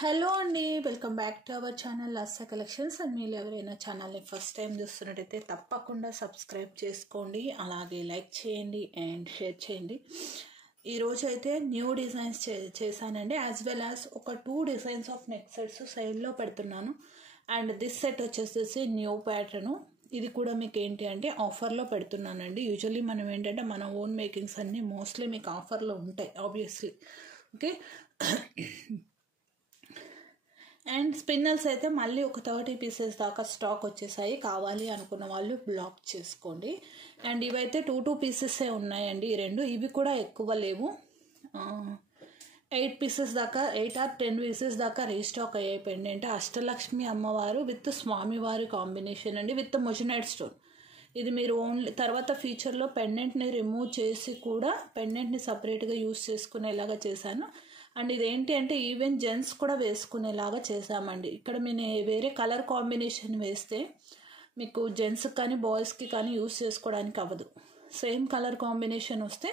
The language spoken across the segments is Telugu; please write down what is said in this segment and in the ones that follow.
హలో అండి, welcome back to our channel Lassa collections. And మీరు ఎవరైనా ఛానల్ని ఫస్ట్ టైం చూస్తున్నట్టయితే తప్పకుండా సబ్స్క్రైబ్ చేసుకోండి, అలాగే లైక్ చేయండి అండ్ షేర్ చేయండి. ఈరోజు అయితే న్యూ డిజైన్స్ చేశానండి, యాజ్ వెల్ యాజ్ ఒక 2 డిజైన్స్ ఆఫ్ నెక్ సెట్స్ సేల్లో పెడుతున్నాను. అండ్ దిస్ సెట్ వచ్చేసేసి న్యూ ప్యాటర్ను. ఇది కూడా మీకు ఏంటి అంటే ఆఫర్లో పెడుతున్నానండి. యూజువల్లీ మనం ఏంటంటే మన ఓన్ మేకింగ్స్ అన్నీ మోస్ట్లీ మీకు ఆఫర్లో ఉంటాయి ఆబ్వియస్లీ. ఓకే, అండ్ స్పిన్నల్స్ అయితే మళ్ళీ ఒక 30 పీసెస్ దాకా స్టాక్ వచ్చేసాయి. కావాలి అనుకున్న వాళ్ళు బ్లాక్ చేసుకోండి. అండ్ ఇవైతే 2 పీసెసే ఉన్నాయండి. ఈ రెండు ఇవి కూడా ఎక్కువ లేవు. 8 పీసెస్ దాకా 8 or 10 పీసెస్ దాకా రీస్టాక్ అయ్యాయి. పెండెంట్ అష్టలక్ష్మి అమ్మవారు విత్ స్వామివారి కాంబినేషన్ అండి, విత్ మొజనైట్ స్టోన్. ఇది మీరు ఓన్లీ తర్వాత ఫ్యూచర్లో పెండెంట్ని రిమూవ్ చేసి కూడా పెండెంట్ని సపరేట్గా యూస్ చేసుకునేలాగా చేశాను. అండ్ ఇదేంటి అంటే ఈవెన్ జెంట్స్ కూడా వేసుకునేలాగా చేసామండి. ఇక్కడ నేను వేరే కలర్ కాంబినేషన్ వేస్తే మీకు జెంట్స్కి కానీ బాయ్స్కి కానీ యూస్ చేసుకోవడానికి అవ్వదు. సేమ్ కలర్ కాంబినేషన్ వస్తే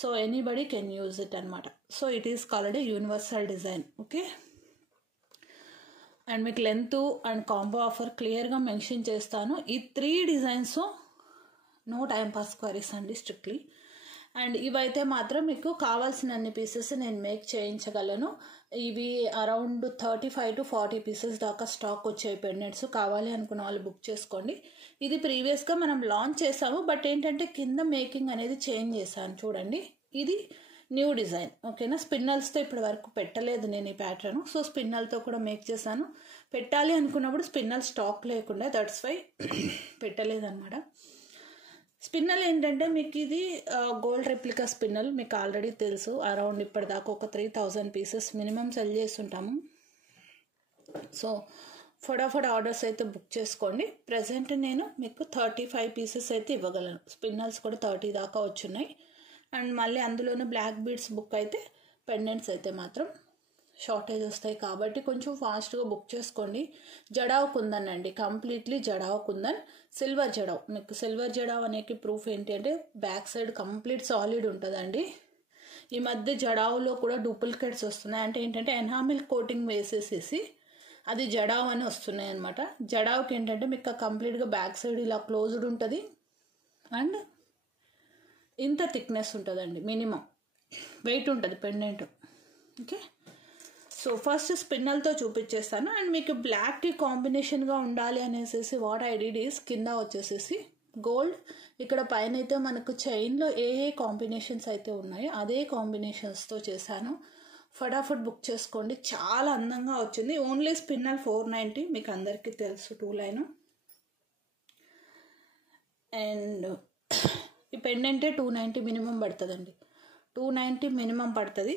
so anybody can use it అనమాట. So it is called a universal design. Okay, and మీకు లెంత్ అండ్ కాంబో ఆఫర్ క్లియర్గా మెన్షన్ చేస్తాను. ఈ 3 designs no time pass queries అండి, స్ట్రిక్ట్లీ. అండ్ ఇవైతే మాత్రం మీకు కావాల్సిన అన్ని పీసెస్ నేను మేక్ చేయించగలను. ఇవి అరౌండ్ 35 to 40 పీసెస్ దాకా స్టాక్ వచ్చాయి పెండెంట్స్. కావాలి అనుకున్న వాళ్ళు బుక్ చేసుకోండి. ఇది ప్రీవియస్గా మనం లాంచ్ చేసాము, బట్ ఏంటంటే కింద మేకింగ్ అనేది చేంజ్ చేశాను. చూడండి, ఇది న్యూ డిజైన్. ఓకేనా, స్పిన్నల్స్తో ఇప్పటి వరకు పెట్టలేదు నేను ఈ ప్యాటర్న్. సో స్పిన్నల్తో కూడా మేక్ చేశాను. పెట్టాలి అనుకున్నప్పుడు స్పిన్నల్ స్టాక్ లేకుండా, దట్స్ వై పెట్టలేదన్నమాట. స్పిన్నల్ ఏంటంటే మీకు ఇది గోల్డ్ రెప్లికా స్పిన్నల్. మీకు ఆల్రెడీ తెలుసు, అరౌండ్ ఇప్పటిదాకా ఒక 3000 పీసెస్ మినిమం సెల్ చేస్తుంటాము. సో ఫటాఫట్ ఆర్డర్స్ అయితే బుక్ చేసుకోండి. ప్రజెంట్ నేను మీకు 35 పీసెస్ అయితే ఇవ్వగలను. స్పిన్నల్స్ కూడా 30 దాకా వచ్చున్నాయి. అండ్ మళ్ళీ అందులోనే బ్లాక్ బీడ్స్ బుక్ అయితే పెండెంట్స్ అయితే మాత్రం షార్టేజ్ వస్తాయి, కాబట్టి కొంచెం ఫాస్ట్గా బుక్ చేసుకోండి. జడావ్ కుందన్ అండి, కంప్లీట్లీ జడావ్ కుందన్, సిల్వర్ జడావ్. మీకు సిల్వర్ జడావ్ అనేది ప్రూఫ్ ఏంటి అంటే బ్యాక్ సైడ్ కంప్లీట్ సాలిడ్ ఉంటుందండి. ఈ మధ్య జడావ్లో కూడా డూప్లికేట్స్ వస్తున్నాయి. అంటే ఏంటంటే ఎనామిల్ కోటింగ్ వేసేసేసి అది జడావ్ అని వస్తున్నాయి అనమాట. జడావ్కి ఏంటంటే మీకు కంప్లీట్గా బ్యాక్ సైడ్ ఇలా క్లోజ్డ్ ఉంటుంది అండ్ ఇంత థిక్నెస్ ఉంటుందండి, మినిమం వెయిట్ ఉంటుంది పెండెంట్. ఓకే, సో ఫస్ట్ స్పిన్నల్తో చూపించేస్తాను. అండ్ మీకు బ్లాక్కి కాంబినేషన్గా ఉండాలి అనేసి వాట్ ఐ డిడ్ ఈస్ కింద వచ్చేసేసి గోల్డ్, ఇక్కడ పైన అయితే మనకు చైన్లో ఏ కాంబినేషన్స్ అయితే ఉన్నాయో అదే కాంబినేషన్స్తో చేశాను. ఫటాఫట్ బుక్ చేసుకోండి, చాలా అందంగా వచ్చింది. ఓన్లీ స్పిన్నల్ 490, మీకు అందరికీ తెలుసు 2 లైన్. అండ్ ఈ పెండెంటే 290 మినిమం పడుతుందండి, 290 మినిమం పడుతుంది.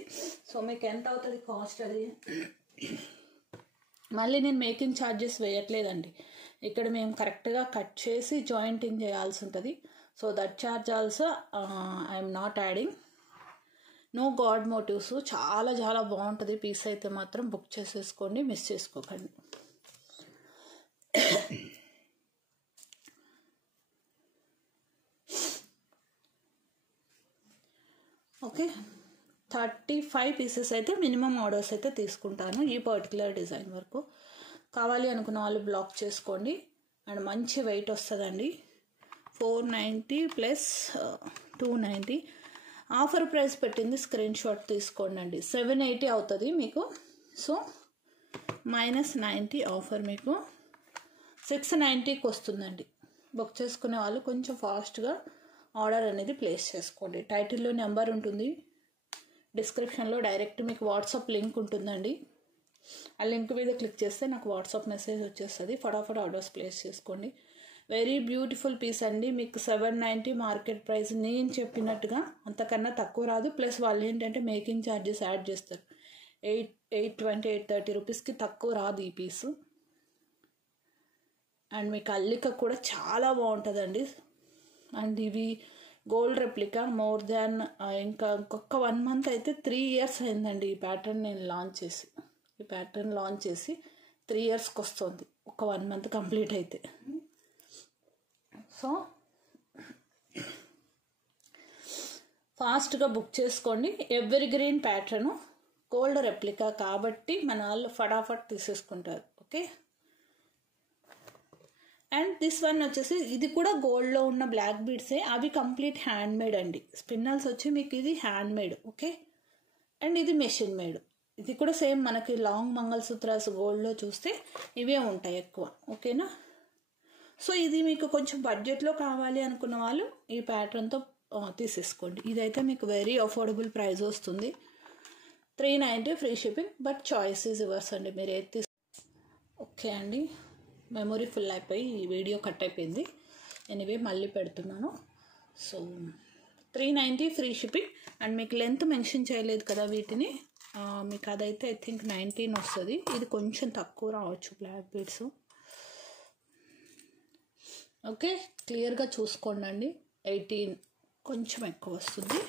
సో మీకు ఎంత అవుతుంది కాస్ట్ అది. మళ్ళీ నేను మేకింగ్ ఛార్జెస్ వేయట్లేదండి, ఇక్కడ మేము కరెక్ట్గా కట్ చేసి జాయింటింగ్ చేయాల్సి ఉంటుంది. So that charge also I'm not adding. No god motifs, చాలా చాలా బాగుంటుంది పీస్ అయితే మాత్రం బుక్ చేసేసుకోండి, మిస్ చేసుకోకండి. ఓకే, 35 పీసెస్ అయితే మినిమం ఆర్డర్స్ అయితే తీసుకుంటాను ఈ పర్టికులర్ డిజైన్ వరకు. కావాలి అనుకున్న వాళ్ళు బ్లాక్ చేసుకోండి. అండ్ మంచి వెయిట్ వస్తుందండి, 490 ప్లస్ 290. ఆఫర్ ప్రైస్ పెట్టింది, స్క్రీన్ షాట్ తీసుకోండి అండి. 780 అవుతుంది మీకు. సో -90 ఆఫర్ మీకు 690కి వస్తుందండి. బుక్ చేసుకునే వాళ్ళు కొంచెం ఫాస్ట్గా ఆర్డర్ అనేది ప్లేస్ చేసుకోండి. టైటిల్లో నెంబర్ ఉంటుంది, డిస్క్రిప్షన్లో డైరెక్ట్ మీకు వాట్సాప్ లింక్ ఉంటుందండి. ఆ లింక్ మీద క్లిక్ చేస్తే నాకు వాట్సాప్ మెసేజ్ వచ్చేస్తుంది. ఫటాఫట్ ఆర్డర్స్ ప్లేస్ చేసుకోండి. వెరీ బ్యూటిఫుల్ పీస్ అండి. మీకు 790 మార్కెట్ ప్రైస్, నేను చెప్పినట్టుగా అంతకన్నా తక్కువ రాదు. ప్లస్ వాళ్ళు ఏంటంటే మేకింగ్ ఛార్జెస్ యాడ్ చేస్తారు. 820, 830 రూపీస్కి తక్కువ రాదు ఈ పీసు. అండ్ మీకు అల్లిక కూడా చాలా బాగుంటుందండి. అండ్ ఇవి గోల్డ్ రెప్లికా మోర్ దాన్ ఇంకా ఇంకొక 1 మంత్ అయితే 3 years అయిందండి ఈ ప్యాటర్న్ నేను లాంచ్ చేసి. ఈ ప్యాటర్న్ లాంచ్ చేసి 3 yearsకి వస్తుంది, ఒక 1 మంత్ కంప్లీట్ అయితే. సో ఫాస్ట్గా బుక్ చేసుకోండి. Ever green pattern gold replica కాబట్టి మన వాళ్ళు ఫటాఫట్ తీసేసుకుంటారు. ఓకే, అండ్ దిస్ వన్ వచ్చేసి ఇది కూడా గోల్డ్లో ఉన్న బ్లాక్ బీడ్సే, అవి కంప్లీట్ హ్యాండ్ మేడ్ అండి. స్పిన్నల్స్ వచ్చి మీకు ఇది హ్యాండ్ మేడ్. ఓకే, అండ్ ఇది మెషిన్ మేడ్. ఇది కూడా సేమ్ మనకి లాంగ్ మంగళసూత్రాస్ గోల్డ్లో చూస్తే ఇవే ఉంటాయి ఎక్కువ. ఓకేనా, సో ఇది మీకు కొంచెం బడ్జెట్లో కావాలి అనుకున్న వాళ్ళు ఈ ప్యాటర్న్తో తీసేసుకోండి. ఇదైతే మీకు వెరీ అఫోర్డబుల్ ప్రైస్ వస్తుంది. 390 free shipping, but choice is yours అండి, మీరు ఏది ఓకే అండి. మెమొరీ ఫుల్ అయిపోయి ఈ వీడియో కట్ అయిపోయింది. ఎనీవే మళ్ళీ పెడుతున్నాను. So 390 free shipping. అండ్ మీకు లెంత్ మెన్షన్ చేయలేదు కదా వీటిని, మీకు అదైతే ఐ థింక్ 19 వస్తుంది. ఇది కొంచెం తక్కువ రావచ్చు బ్లాక్ బీడ్స్. ఓకే, క్లియర్గా చూసుకోండి. 18 కొంచెం ఎక్కువ వస్తుంది.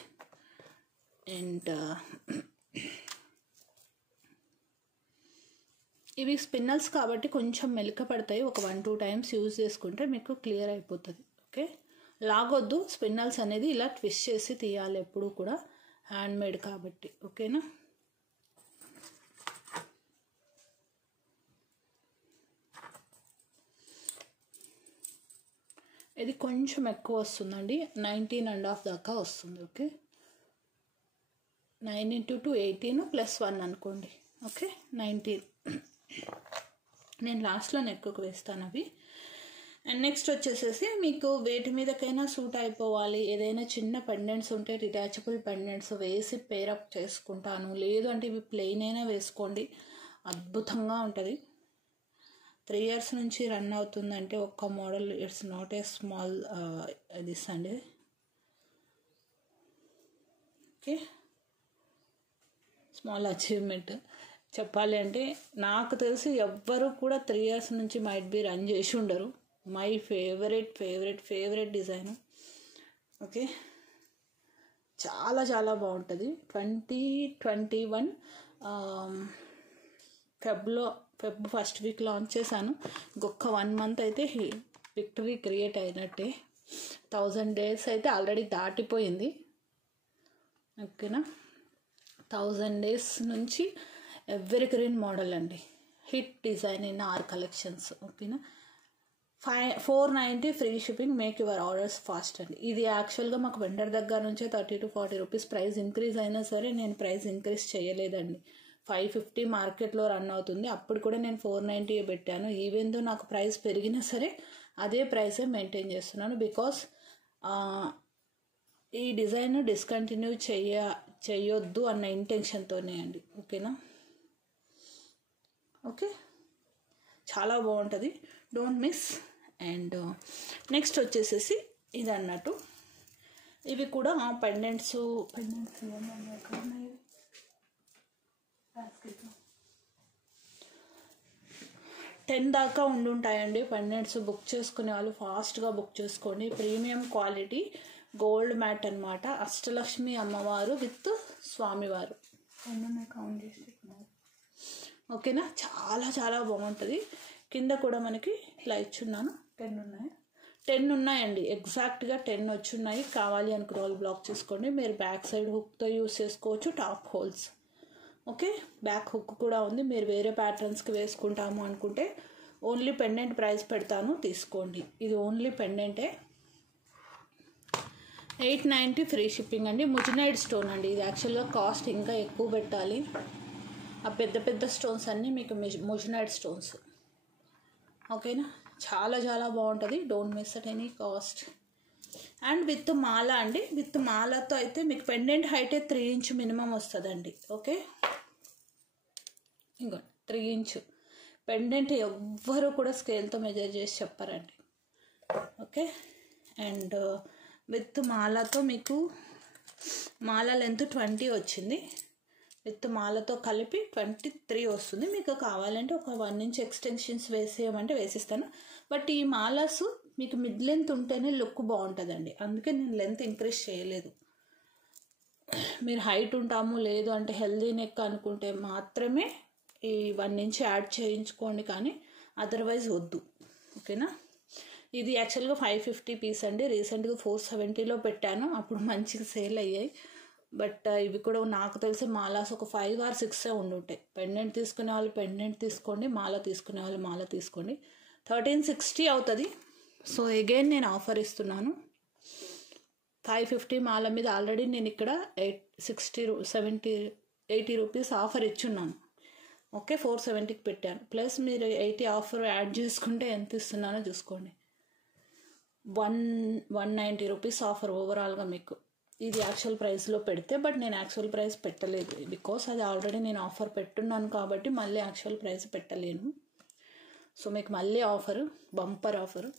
అండ్ ఇవి స్పిన్నల్స్ కాబట్టి కొంచెం మెలిక పడతాయి. ఒక 1-2 టైమ్స్ యూజ్ చేసుకుంటే మీకు క్లియర్ అయిపోతుంది. ఓకే, లాగొద్దు. స్పిన్నల్స్ అనేది ఇలా ట్విస్ట్ చేసి తీయాలి ఎప్పుడు కూడా, హ్యాండ్ మేడ్ కాబట్టి. ఓకేనా, ఇది కొంచెం ఎక్కువ వస్తుందండి, 19.5 దాకా వస్తుంది. ఓకే, 9 × 2 18 +1 అనుకోండి. ఓకే, 19. నేను లాస్ట్లో నెక్కు వేస్తాను అవి. అండ్ నెక్స్ట్ వచ్చేసేసి మీకు వేటి మీదకైనా సూట్ అయిపోవాలి, ఏదైనా చిన్న పెండెంట్స్ ఉంటే డిటాచబుల్ పెండెంట్స్ వేసి పేరప్ చేసుకుంటాను. లేదు అంటే ఇవి ప్లెయిన్ అయినా వేసుకోండి, అద్భుతంగా ఉంటుంది. 3 years నుంచి రన్ అవుతుందంటే ఒక్క model, it's not a small this అండి. ఓకే, స్మాల్ అచీవ్మెంట్ చెప్పాలి అంటే. నాకు తెలిసి ఎవ్వరు కూడా 3 years నుంచి మైట్ బి రన్ చేసి ఉండరు. My favourite design. ఓకే, చాలా చాలా బాగుంటుంది. 2021 ఫెబ్ ఫస్ట్ వీక్ లాంచ్ చేశాను. ఇంకొక 1 month అయితే విక్టరీ క్రియేట్ అయినట్టే. 1000 days అయితే ఆల్రెడీ దాటిపోయింది. ఓకేనా, 1000 days నుంచి ఎవరి గ్రీన్ మోడల్ అండి, hit design in our collections. ఓకేనా, 490 free shipping, make your orders fast అండి. ఇది యాక్చువల్గా మాకు వెండర్ దగ్గర నుంచే 30 to 40 రూపీస్ ప్రైస్ ఇంక్రీజ్ అయినా సరే నేను ప్రైస్ ఇంక్రీజ్ చేయలేదండి. 550 మార్కెట్లో రన్ అవుతుంది, అప్పుడు కూడా నేను 490 పెట్టాను. ఈవెన్ దో నాకు ప్రైస్ పెరిగినా సరే అదే ప్రైసే మెయింటైన్ చేస్తున్నాను. బికాస్ ఈ డిజైన్ డిస్కంటిన్యూ చేయొద్దు అన్న ఇంటెన్షన్తోనే అండి. ఓకేనా, ఓకే, చాలా బాగుంటుంది, డోంట్ మిస్. అండ్ నెక్స్ట్ వచ్చేసేసి ఇది అన్నట్టు ఇవి కూడా పెండెంట్స్ 10 దాకా ఉండుంటాయండి. పెండెంట్స్ బుక్ చేసుకునే వాళ్ళు ఫాస్ట్గా బుక్ చేసుకోండి. ప్రీమియం క్వాలిటీ గోల్డ్ మ్యాట్ అనమాట. అష్టలక్ష్మి అమ్మవారు విత్ స్వామివారు కౌంట్ చేసి. ఓకేనా, చాలా చాలా బాగుంటుంది. కింద కూడా మనకి ఇలా ఇచ్చున్నాను, 10 ఉన్నాయండి, ఎగ్జాక్ట్గా 10 వచ్చున్నాయి. కావాలి అనుకున్న వాళ్ళు బ్లాక్ చేసుకోండి. మీరు బ్యాక్ సైడ్ హుక్తో యూస్ చేసుకోవచ్చు, top holes. Okay, back hook కూడా ఉంది. మీరు వేరే ప్యాటర్న్స్కి వేసుకుంటాము అనుకుంటే ఓన్లీ పెండెంట్ ప్రైస్ పెడతాను, తీసుకోండి. ఇది ఓన్లీ పెండెంటే. 890 ఫ్రీ షిప్పింగ్ అండి. ముజనైడ్ స్టోన్ అండి, ఇది యాక్చువల్గా కాస్ట్ ఇంకా ఎక్కువ పెట్టాలి. ఆ పెద్ద పెద్ద స్టోన్స్ అన్నీ మీకు ముజనైడ్ స్టోన్స్. ఓకేనా, చాలా చాలా బాగుంటుంది, don't miss at any cost. And with మాల అండి, విత్ మాలతో అయితే మీకు పెండెంట్ హైటే 3 inch మినిమం వస్తుందండి. ఓకే, ఇంకో 3 inch పెండెంట్ ఎవ్వరు కూడా స్కేల్తో మెజర్ చేసి చెప్పారండి. ఓకే, అండ్ విత్ మాలతో మీకు మాల లెంత్ 20 వచ్చింది, విత్ మాలతో కలిపి 23 వస్తుంది. మీకు కావాలంటే ఒక 1 inch ఎక్స్టెన్షన్స్ వేసేయమంటే వేసిస్తాను. బట్ ఈ మాలాస్ మీకు మిడ్ లెంత్ ఉంటేనే లుక్ బాగుంటుందండి, అందుకే నేను లెంత్ ఇంక్రీజ్ చేయలేదు. మీరు హైట్ ఉంటాము లేదు అంటే హెల్దీ నెక్ అనుకుంటే మాత్రమే ఈ 1 inch యాడ్ చేయించుకోండి, కానీ అదర్వైజ్ వద్దు. ఓకేనా, ఇది యాక్చువల్గా 550 పీస్ అండి. రీసెంట్గా 470లో పెట్టాను, అప్పుడు మంచిగా సేల్ అయ్యాయి. బట్ ఇవి కూడా నాకు తెలిసి మాలాస్ ఒక 5 or 6 ఉండుంటాయి. పెండెంట్ తీసుకునే వాళ్ళు పెండెంట్ తీసుకోండి, మాల తీసుకునే వాళ్ళు మాల తీసుకోండి. 1360 అవుతుంది. సో అగైన్ నేను ఆఫర్ ఇస్తున్నాను. 550 మాల మీద ఆల్రెడీ నేను ఇక్కడ 80 రూపీస్ ఆఫర్ ఇచ్చున్నాను. ఓకే, 470కి పెట్టాను. ప్లస్ మీరు 80 ఆఫర్ యాడ్ చేసుకుంటే ఎంత ఇస్తున్నానో చూసుకోండి. 190 రూపీస్ ఆఫర్ ఓవరాల్గా మీకు. ఇది యాక్చువల్ ప్రైస్లో పెడితే, బట్ నేను యాక్చువల్ ప్రైస్ పెట్టలేదు బికాస్ అది ఆల్రెడీ నేను ఆఫర్ పెట్టున్నాను కాబట్టి మళ్ళీ యాక్చువల్ ప్రైస్ పెట్టలేను. సో మీకు మళ్ళీ ఆఫరు, బంపర్ ఆఫరు,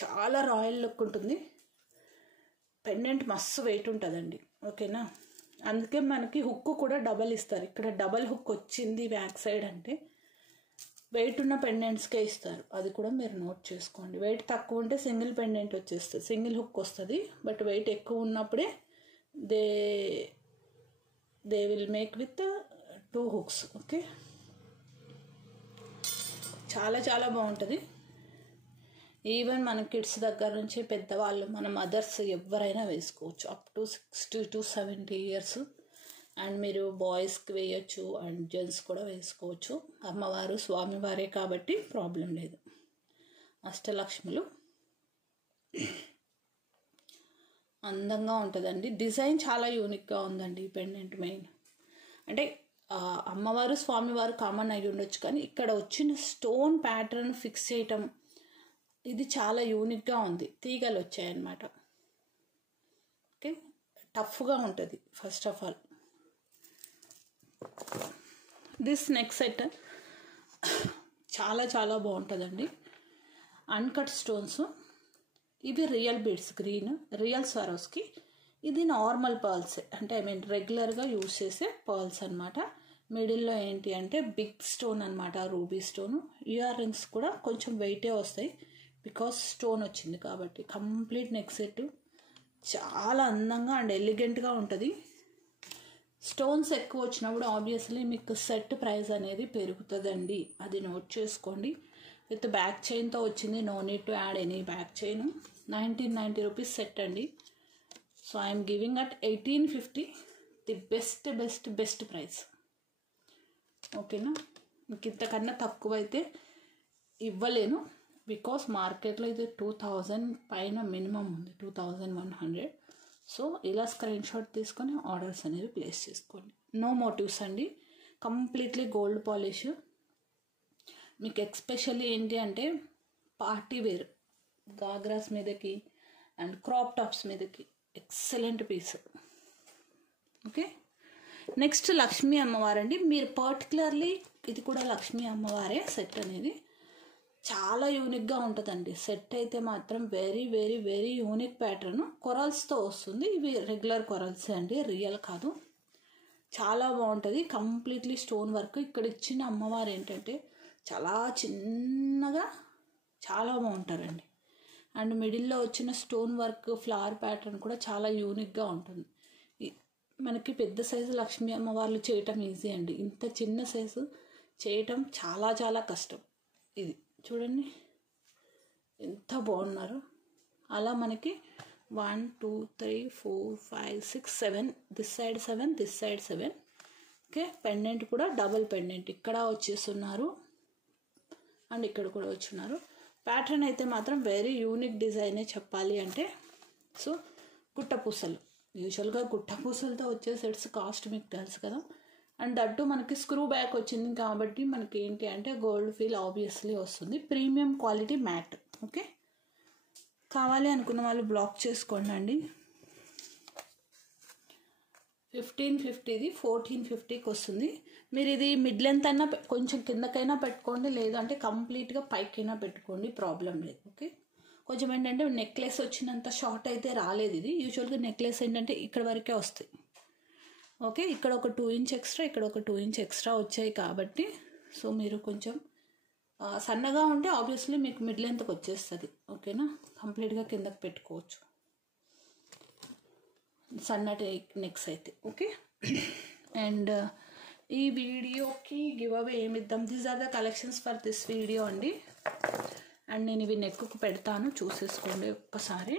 చాలా రాయల్ లుక్ ఉంటుంది. పెండెంట్ మస్తు వెయిట్ ఉంటుందండి. ఓకేనా, అందుకే మనకి హుక్ కూడా డబల్ ఇస్తారు. ఇక్కడ డబల్ హుక్ వచ్చింది బ్యాక్ సైడ్ అంటే వెయిట్ ఉన్న పెండెంట్స్కే ఇస్తారు. అది కూడా మీరు నోట్ చేసుకోండి. వెయిట్ తక్కువ ఉంటే సింగిల్ పెండెంట్ వచ్చేస్తుంది, సింగిల్ హుక్ వస్తుంది. బట్ వెయిట్ ఎక్కువ ఉన్నప్పుడే they will make with 2 hooks. Okay, చాలా చాలా బాగుంటుంది. ఈవెన్ మన కిడ్స్ దగ్గర నుంచి పెద్దవాళ్ళు, మన మదర్స్ ఎవరైనా వేసుకోవచ్చు. Up to 60 to 70 years. And మీరు బాయ్స్కి వేయచ్చు అండ్ జెంట్స్ కూడా వేసుకోవచ్చు. అమ్మవారు స్వామివారే కాబట్టి ప్రాబ్లం లేదు. అష్టలక్ష్ములు అందంగా ఉంటుందండి. డిజైన్ చాలా యూనిక్గా ఉందండి. పెండెంట్ మెయిన్ అంటే అమ్మవారు స్వామివారు కామన్ అయి ఉండొచ్చు, కానీ ఇక్కడ వచ్చిన స్టోన్ ప్యాటర్న్ ఫిక్స్ చేయటం ఇది చాలా యూనిక్గా ఉంది. తీగలు వచ్చాయన్నమాట. ఓకే, టఫ్గా ఉంటుంది. First of all this neck set చాలా చాలా బాగుంటుందండి. అన్కట్ స్టోన్స్, ఇవి రియల్ బీడ్స్, గ్రీన్ రియల్ స్వారోస్కి. ఇది నార్మల్ పర్ల్స్, అంటే రెగ్యులర్గా యూజ్ చేసే పర్ల్స్ అనమాట. మిడిల్లో ఏంటి అంటే బిగ్ స్టోన్ అనమాట, రూబీ స్టోన్. ఇయర్ రింగ్స్ కూడా కొంచెం వెయిటే వస్తాయి బికాస్ స్టోన్ వచ్చింది కాబట్టి. కంప్లీట్ నెక్ సెట్ చాలా అందంగా అండ్ ఎలిగెంట్గా ఉంటుంది. స్టోన్స్ ఎక్కువ వచ్చినప్పుడు ఆబ్వియస్లీ మీకు సెట్ ప్రైస్ అనేది పెరుగుతుందండి, అది నోట్ చేసుకోండి. విత్ బ్యాక్ చైన్తో వచ్చింది, no need to add any back chain. 1990 rupees set అండి. So I'm giving at 1850, the best price. ఓకేనా, మీకు ఇంతకన్నా తక్కువ అయితే ఇవ్వలేను బికాస్ మార్కెట్లో ఇది 2000 పైన మినిమం ఉంది, 2100. సో ఇలా స్క్రీన్ షాట్ తీసుకొని ఆర్డర్స్ అనేవి ప్లేస్ చేసుకోండి. నో మోటివ్స్ అండి, కంప్లీట్లీ గోల్డ్ పాలిష్. మీకు ఎక్స్పెషల్లీ ఏంటి అంటే పార్టీ వేర్ గాగ్రాస్ మీదకి అండ్ క్రాప్ టాప్స్ మీదకి excellent piece. Okay, next Lakshmi అమ్మవారు అండి. మీరు పర్టికులర్లీ ఇది కూడా లక్ష్మీ అమ్మవారే సెట్ అనేది. చాలా యూనిక్గా ఉంటుందండి సెట్ అయితే మాత్రం. Very very very unique pattern, కొరల్స్తో వస్తుంది. ఇవి రెగ్యులర్ కొరల్సే అండి, రియల్ కాదు. చాలా బాగుంటుంది, కంప్లీట్లీ స్టోన్ వర్క్. ఇక్కడ ఇచ్చిన అమ్మవారు ఏంటంటే చాలా చిన్నగా చాలా బాగుంటారండి. అండ్ మిడిల్లో వచ్చిన స్టోన్ వర్క్ ఫ్లవర్ ప్యాటర్న్ కూడా చాలా యూనిక్గా ఉంటుంది. మనకి పెద్ద సైజు లక్ష్మీ అమ్మవార్లు చేయటం ఈజీ అండి, ఇంత చిన్న సైజు చేయటం చాలా చాలా కష్టం. ఇది చూడండి ఎంత బాగున్నారు. అలా మనకి 1 2 3 4 5 6 7, this side 7, this side 7. Okay, pendant కూడా డబుల్ పెండెంట్ ఇక్కడ వచ్చేస్తున్నారు అండ్ ఇక్కడ కూడా వచ్చున్నారు. ప్యాటర్న్ అయితే మాత్రం వెరీ యూనిక్ డిజైనే చెప్పాలి అంటే. సో గుట్టపూసలు, యూజువల్గా గుట్టపూసలతో వచ్చే సెట్స్ కాస్ట్ మీకు తెలుసు కదా. అండ్ దట్టు మనకి స్క్రూ బ్యాక్ వచ్చింది కాబట్టి మనకి ఏంటి అంటే గోల్డ్ ఫీల్ ఆబ్వియస్లీ వస్తుంది. Premium quality matte. ఓకే, కావాలి అనుకున్న వాళ్ళు బ్లాక్ చేసుకోండి అండి. 1550ది 1450కి వస్తుంది. మీరు ఇది మిడ్ లెంత్ అయినా కొంచెం కిందకైనా పెట్టుకోండి, లేదంటే కంప్లీట్గా పైకైనా పెట్టుకోండి, ప్రాబ్లం లేదు. ఓకే, కొంచెం ఏంటంటే నెక్లెస్ వచ్చినంత షార్ట్ అయితే రాలేదు ఇది. యూజువల్గా నెక్లెస్ ఏంటంటే ఇక్కడ వరకే వస్తాయి. ఓకే, ఇక్కడ ఒక 2 inch ఎక్స్ట్రా, ఇక్కడ ఒక 2 inch ఎక్స్ట్రా వచ్చాయి కాబట్టి సో మీరు కొంచెం సన్నగా ఉంటే ఆబ్వియస్లీ మీకు మిడ్ లెంత్కి వచ్చేస్తుంది. ఓకేనా, కంప్లీట్గా కిందకి పెట్టుకోవచ్చు సన్నటి నెక్స్ అయితే. ఓకే, అండ్ ఈ వీడియోకి గివ్ అవే ఏమిద్దాం, these are the collections for this video అండి. అండ్ నేను ఇవి నెక్కు పెడతాను, చూసేసుకోండి ఒక్కసారి.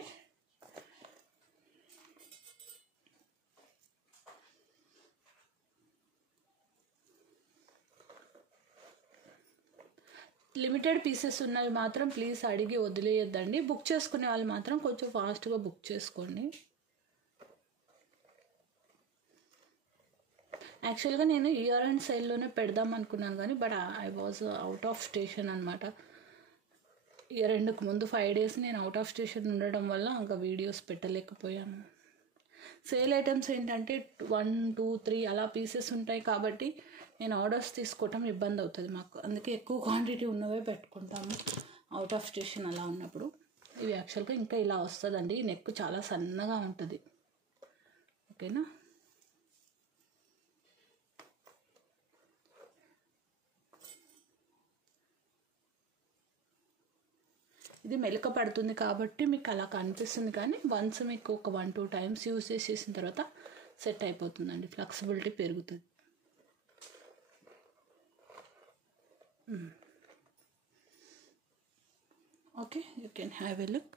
లిమిటెడ్ పీసెస్ ఉన్నవి మాత్రం ప్లీజ్ అడిగి వదిలేయద్దండి. బుక్ చేసుకునే వాళ్ళు మాత్రం కొంచెం ఫాస్ట్గా బుక్ చేసుకోండి. యాక్చువల్గా నేను ఇయర్ అండ్ సేల్లోనే పెడదాం అనుకున్నాను కానీ but I was out of station అనమాట. ఇయర్ ఎండ్కి ముందు 5 days నేను అవుట్ ఆఫ్ స్టేషన్ ఉండడం వల్ల ఇంకా వీడియోస్ పెట్టలేకపోయాను. సేల్ ఐటమ్స్ ఏంటంటే 1, 2, 3 అలా పీసెస్ ఉంటాయి కాబట్టి నేను ఆర్డర్స్ తీసుకోవటం ఇబ్బంది అవుతుంది మాకు. అందుకే ఎక్కువ క్వాంటిటీ ఉన్నవే పెట్టుకుంటాము అవుట్ ఆఫ్ స్టేషన్ అలా ఉన్నప్పుడు. ఇవి యాక్చువల్గా ఇంకా ఇలా వస్తుందండి. నెక్ చాలా సన్నగా ఉంటుంది. ఓకేనా. ఇది మెలక పడుతుంది కాబట్టి మీకు అలా కనిపిస్తుంది కానీ వన్స్ మీకు ఒక 1-2 times యూజ్ చేసేసిన తర్వాత సెట్ అయిపోతుందండి. ఫ్లెక్సిబిలిటీ పెరుగుతుంది. Okay, you can have a look.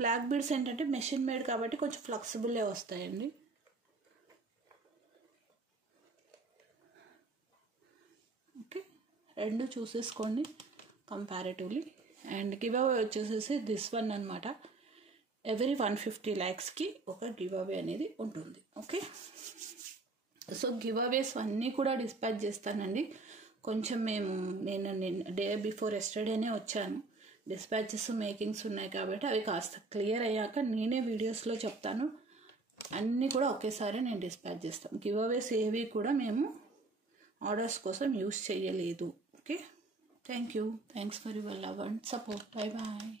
Black beads ఏంటంటే మెషిన్ మేడ్ కాబట్టి కొంచెం ఫ్లెక్సిబుల్లే వస్తాయండి. ఓకే, రెండు చూసేసుకోండి కంపారేటివ్లీ. అండ్ గివ్ అవే వచ్చేసేసి దిస్ వన్ అనమాట. ఎవరీ 150 lakhsకి ఒక గివ్ అవే అనేది ఉంటుంది. ఓకే, సో గివ్ అవేస్ అన్నీ కూడా డిస్పాచ్ చేస్తానండి. కొంచెం నేను డే బిఫోర్ ఎస్టర్డేనే వచ్చాను. డిస్పాచెస్ మేకింగ్స్ ఉన్నాయి కాబట్టి అవి కాస్త క్లియర్ అయ్యాక నేనే వీడియోస్లో చెప్తాను. అన్నీ కూడా ఒకేసారి నేను డిస్పాచ్ చేస్తాను. గివ్ అవేస్ ఏవి కూడా మేము ఆర్డర్స్ కోసం యూస్ చేయలేదు. Okay, thank you. Thanks for your love and support. Bye bye.